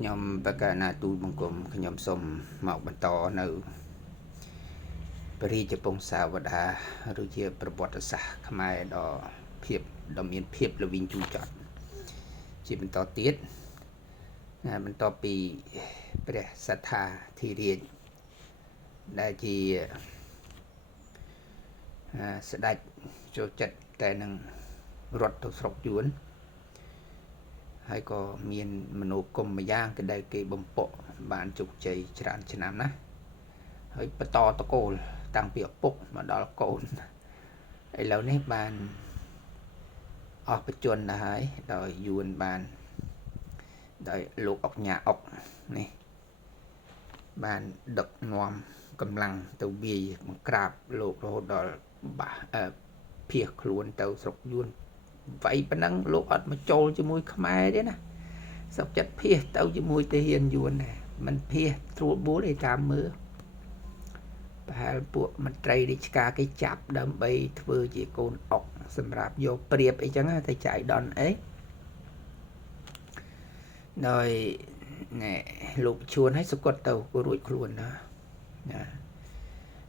ខ្ញុំបកណាទូលបង្គំខ្ញុំសូមមកបន្តនៅព្រះរាជពង្សាវតារឬជាប្រវត្តិសាស្ត្រខ្មែរដ៏មានភាពល្វីងជូរចត់ជាបន្តទៀតបន្ទាប់ពីព្រះសត្ថាធិរាជដែលជាស្ដេចចូលចិត្តតែនឹងរត់ទៅស្រុកយួនហើយក៏មានមនោគមម្យ៉ាងក៏ដែលគេបំពក់បានជោគជ័យច្រើនឆ្នាំណាហើយបន្តតកូលតាំងពីឪពុកមកដល់កូនឥឡូវនេះបានអស់បច្ចុប្បន្នទៅហើយដោយយួនបានដោយលោកអុកញ៉ាអុកនេះបានដឹកនាំកម្លាំងទៅវាយបង្ក្រាបលោករហូតដល់ភៀសខ្លួនទៅស្រុកយួនvậy ប៉ុណ្ណឹងលោកអត់មកចូលជាមួយខ្មែរទេណាសុខចិត្តភៀសទៅជាមួយទាហានយួនដែរមិនភៀសត្រួតបួលទេតាមមើលប្រហែលពួកមន្ត្រីរាជការគេចាប់ដើម្បីធ្វើជាកូនអុកសម្រាប់យកព្រៀបអីចឹងតែចៃដន្យអីដោយលោកជួនឲ្យសកត់ទៅក៏រួចខ្លួនណា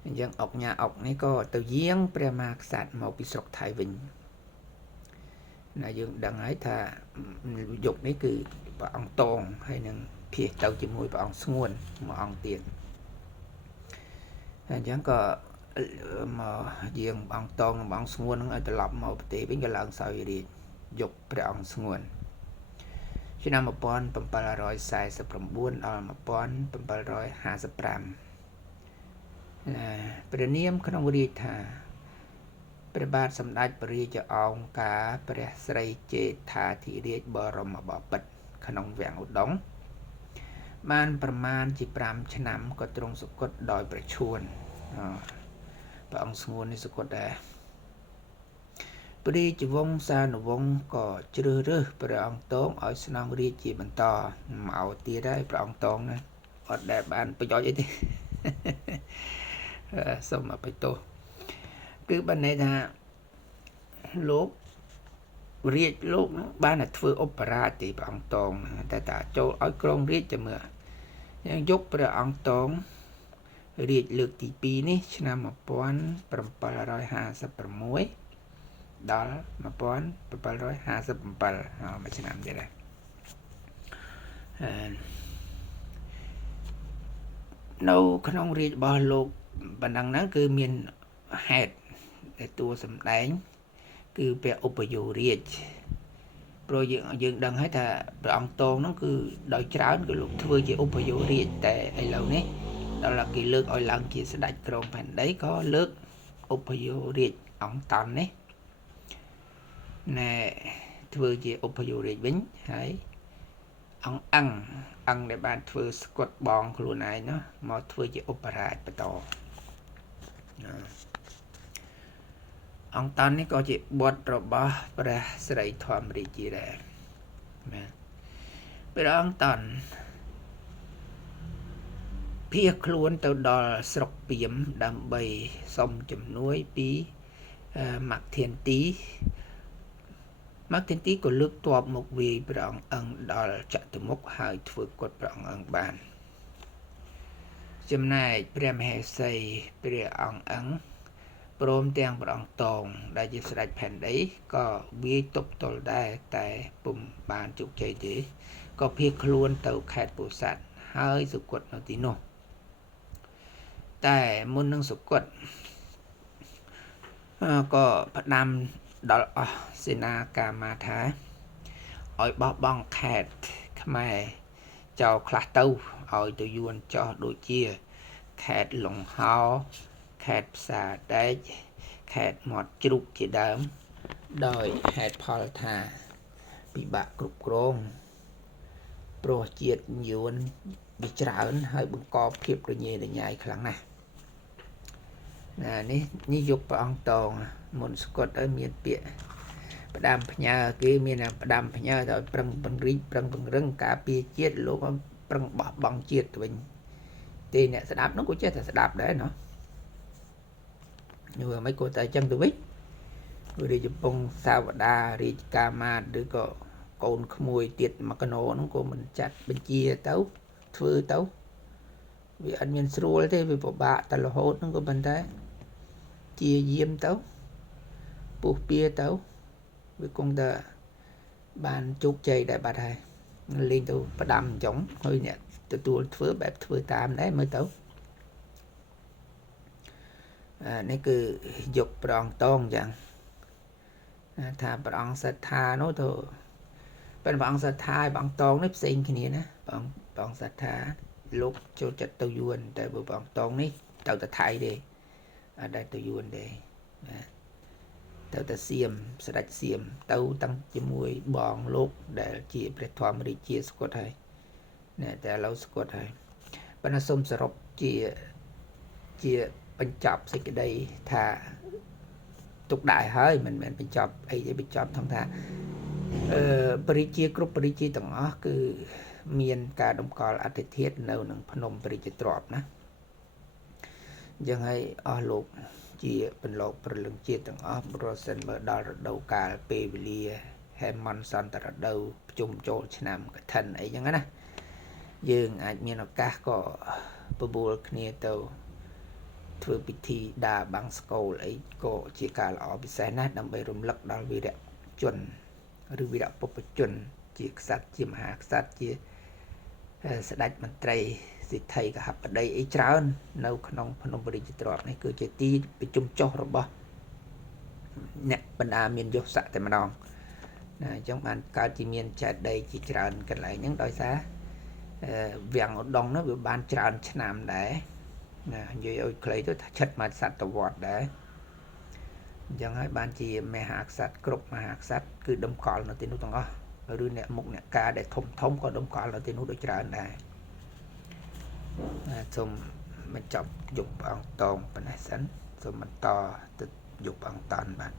អញ្ចឹងអុកញ៉ាអុកនេះក៏ទៅយាងព្រះមហាក្សត្រមកពីស្រុកថៃវិញយើងដឹងហើយថាយុគនេះគឺព្រះអង្គតងហើយនឹងភៀសទៅជាមួយព្រះអង្គស្ងួនមួយអង្គទៀតអញ្ចឹងក៏មកយាងព្រះអង្គតងនិងព្រះអង្គស្ងួននឹងឲ្យត្រឡប់មកប្រទេសវិញក៏ឡើងសោយរាជយុគព្រះអង្គស្ងួនឆ្នាំ1749ដល់1755ព្រះនាមក្នុងរាជថាព្រះបាទសម្ដេចព្រះរាជអង្ការព្រះស្រីចេថាធិរាជបរមបពិតរក្នុងវាំងឧដុង្គបានប្រមាណជា5ឆ្នាំក៏ទ្រង់សុគតដោយព្រះឈួនព្រះអង្គស្ងួននេះសុគតដែរព្រះរាជវង្សានុវង្សក៏ជ្រើសរើសព្រះអង្គតងឲ្យស្នងរាជជាបន្តមកទៀតហើយព្រះអង្គតងណាអត់ដែលបានប្រយោជន៍អីទេសូមអភ័យទោសគឺបានន័យថាលោករាជលោកហ្នឹងបានតែធ្វើឧបរាជទីព្រះអង្គតងតែតាចូលឲ្យក្រុងរាជតែមើលយ៉ាងយកព្រះអង្គតងរាជលើកទី2នេះឆ្នាំ1756ដល់1757មួយឆ្នាំទៀតដែរនៅក្នុងរាជរបស់លោកបណ្ដឹងហ្នឹងគឺមានហេតុតែតួសម្ដែងគឺព្រះឧបយោរាជព្រោះយើងដឹងហើយថាព្រះអង្គតងហ្នឹងគឺដោយច្រើនគឺលោកធ្វើជាឧបយោរាជតែឥឡូវនេះដល់គេលើកឲ្យឡើងជាស្ដេចក្រុងផែនដីក៏លើកឧបយោរាជអង្គតន់នេះណែធ្វើជាឧបយោរាជវិញហើយអង្គអង្គដែលបានធ្វើស្កុតបងខ្លួនឯងនោះមកធ្វើជាឧបរាជបន្តអង្គតន់នេះក៏ជាបុត្ររបស់ព្រះស្រីធម្មរាជាដែរណាព្រះអង្គតន់ភៀសខ្លួនទៅដល់ស្រុកពីមដើម្បីសុំជំនួយពីម៉ាក់ធានទីក៏លើកទ័ពមកវាយព្រះអង្គដល់ចតុមុខហើយធ្វើគុតព្រះអង្គបានចំណែកព្រះមហេសីព្រះអង្គព្រមទាំងព្រះអង្គតងដែលជាស្ដេចផែនដីក៏វាយទប់ទល់ដែរតែពុំបានជោគជ័យទេក៏ភៀសខ្លួនទៅខេត្តពោធិ៍សាត់ហើយសុគតនៅទីនោះតែមុននឹងសុគតក៏ផ្ដាំដល់អស់សេនាកាមាថាឲ្យបោះបង់ខេត្តខ្មែរចោលខ្លះទៅឲ្យទៅយួនចោះដូចជាខេត្តលង្ហោខេត្តផ្សារដែកខេត្តមាត់ជ្រូកជាដើមដោយហេតុផលថាពិបាកគ្រប់គ្រងព្រោះជាតិយួនវាច្រើនហើយបង្កភាពរញ៉េរញ៉ៃខ្លាំងណាស់នេះយកព្រះអង្គតងមុនស្កុតឲ្យមានពាក្យផ្ដាំផ្ញើគេមានផ្ដាំផ្ញើទៅឲ្យប្រឹងពង្រីកប្រឹងពង្រឹងការពារជាតិលោកប្រឹងបោះបង់ជាតិទៅវិញទេអ្នកស្ដាប់នោះក៏ចេះតែស្ដាប់ដែរណោះnhưng mà mấy cô tay chân tôi biết người đi chụp bông sao và đa đi ca ma đứa có កូនក្មួយទៀតមកកណោហ្នឹងក៏មិនចាត់បញ្ជាទៅធ្វើទៅវាអត់មានស្រួលទេវាពិបាកតែរហូតហ្នឹងក៏ប៉ុន្តែជាយាមទៅពុះពៀទៅវាគង់តែបានជោគជ័យដែរបាត់ហើយលេងទៅផ្ដាំអញ្ចឹងហើយអ្នកទទួលធ្វើបែបធ្វើតាមដែរមើលទៅនេះគឺយកប្រងតងចឹងថាព្រះអង្គសត្ថានោះទៅពេលព្រះអង្គសត្ថាឲ្យព្រះអង្គតងនេះផ្សេងគ្នាណាព្រះអង្គសត្ថាលោកចូលចិត្តទៅយួនតែព្រះអង្គតងនេះទៅតែថៃទេអត់ដែរទៅយួនទេទៅតែសៀមស្ដេចសៀមទៅតាំងជាមួយបងលោកដែលជាព្រះធម្មរាជាស្គត់ហើយតែឥឡូវស្គត់ហើយប៉ុន្តែសូមសរុបជាបញ្ចប់សេចក្តីថាទុកដែរហើយមិនមែនបញ្ចប់អីទេបញ្ចប់ថងថាបរិជាគ្រប់បរិជាទាំងអស់គឺមានការតម្កល់អធិធាតុនៅនឹងភ្នំបរិជាទ្រព្យណាអញ្ចឹងហើយអស់លោកជាបន្លកព្រលឹងជាតិទាំងអស់ប្រសិនបើដល់រដូវកាលពេលវេលាហេមន្សន្តរដូវភ្ជុំចូលឆ្នាំកឋិនអីចឹងណាយើងអាចមានឱកាសក៏បបួលគ្នាទៅធ្វើពិធីដាបាំងស្កូលអីក៏ជាការល្អពិសេសណាស់ដើម្បីរំលឹកដល់វីរៈជនឬវីរៈពុព្វជនជាក្សត្រជាមហាក្សត្រជាស្ដេចមន្ត្រីសិទ្ធិកហបតីអីច្រើននៅក្នុងភ្នំបរិជាទ្រព្យនេះគឺជាទីប្រជុំចុះរបស់អ្នកបណ្ដាមានយសស័ក្តិតែម្ដងណាអញ្ចឹងបានកើតជាមានចេតិយជាច្រើនកន្លែងហ្នឹងដោយសារវាំងឧដុង្គនោះវាបានច្រើនឆ្នាំដែរណានិយាយឲ្យខ្លីទៅថាឈិតមកសតវត្សដែរអញ្ចឹងហើយបានជាមហាក្សត្រគ្រប់មហាក្សត្រគឺតម្កល់នៅទីនោះទាំងអស់ឬអ្នកមុខអ្នកការដែលធំក៏តម្កល់នៅទីនោះដូចច្រើនដែរសូមបញ្ចប់យុគអង្គតងប៉ុណ្ណេះសិនសូមបន្តទៅយុគអង្គតនបាទ